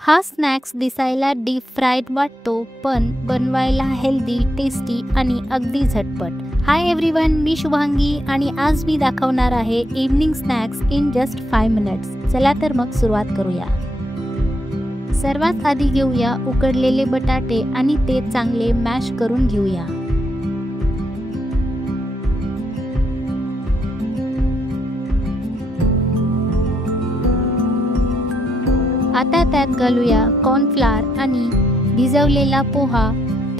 हा स्नॅक्स दिसायला deep fried वाटतो, पण बनवायला हेल्दी, टेस्टी आणि अगदी झटपट। हाय एव्हरीवन, मी शुभांगी आणि आज मी दाखवणार आहे evening snacks in just 5 minutes. चला तर मग सुरुवात करूया। सर्वात आधी घेऊया उकडलेले बटाटे आणि ते चांगले मॅश करून घेऊया। आता त्यात घालूया कॉर्नफ्लोअर आणि भिजवलेला पोहा,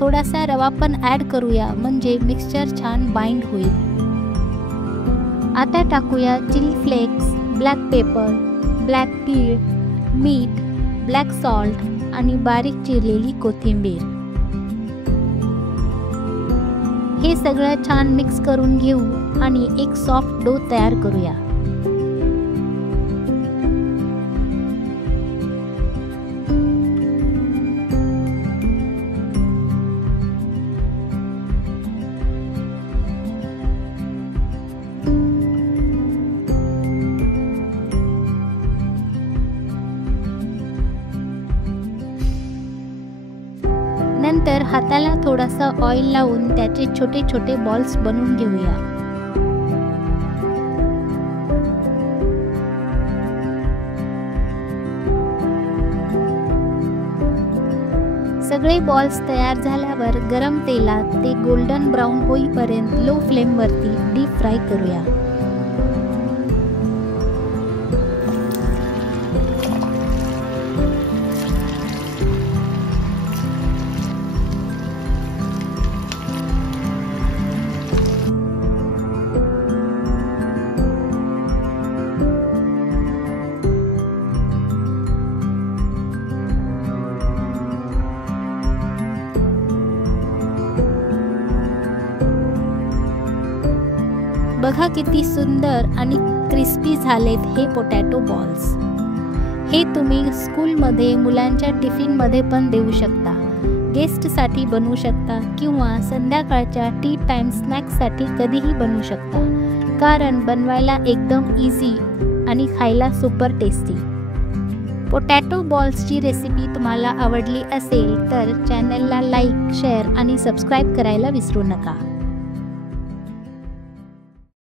थोडासा रवा पण ॲड करूया म्हणजे मिक्सचर छान बाइंड होईल। आता टाकूया chilli flakes, black pepper, black तीळ, मीठ, ब्लॅक सॉल्ट आणि बारीक चिरलेली कोथिंबीर। हे सगळं छान मिक्स करून घेऊ आणि एक सॉफ्ट डो तयार करूया। नंतर हाताला थोडासा ऑइल लावून त्याचे छोटे छोटे बॉल्स बनवून घेऊया। सगळे बॉल्स तयार झाल्यावर गरम तेलात ते गोल्डन ब्राउन होईपर्यंत लो फ्लेम वरती डीप फ्राय करूया। बघा किती सुंदर आणि क्रिस्पी झालेत हे पोटॅटो बॉल्स। हे तुम्ही स्कूलमध्ये मुलांच्या टिफिनमध्ये पण देऊ शकता, गेस्टसाठी बनवू शकता किंवा संध्याकाळच्या टी टाइम स्नॅक्ससाठी कधीही बनवू शकता, कारण बनवायला एकदम इझी आणि खायला सुपर टेस्टी। पोटॅटो बॉल्सची रेसिपी तुम्हाला आवडली असेल तर चॅनलला लाईक, शेअर आणि सबस्क्राईब करायला विसरू नका।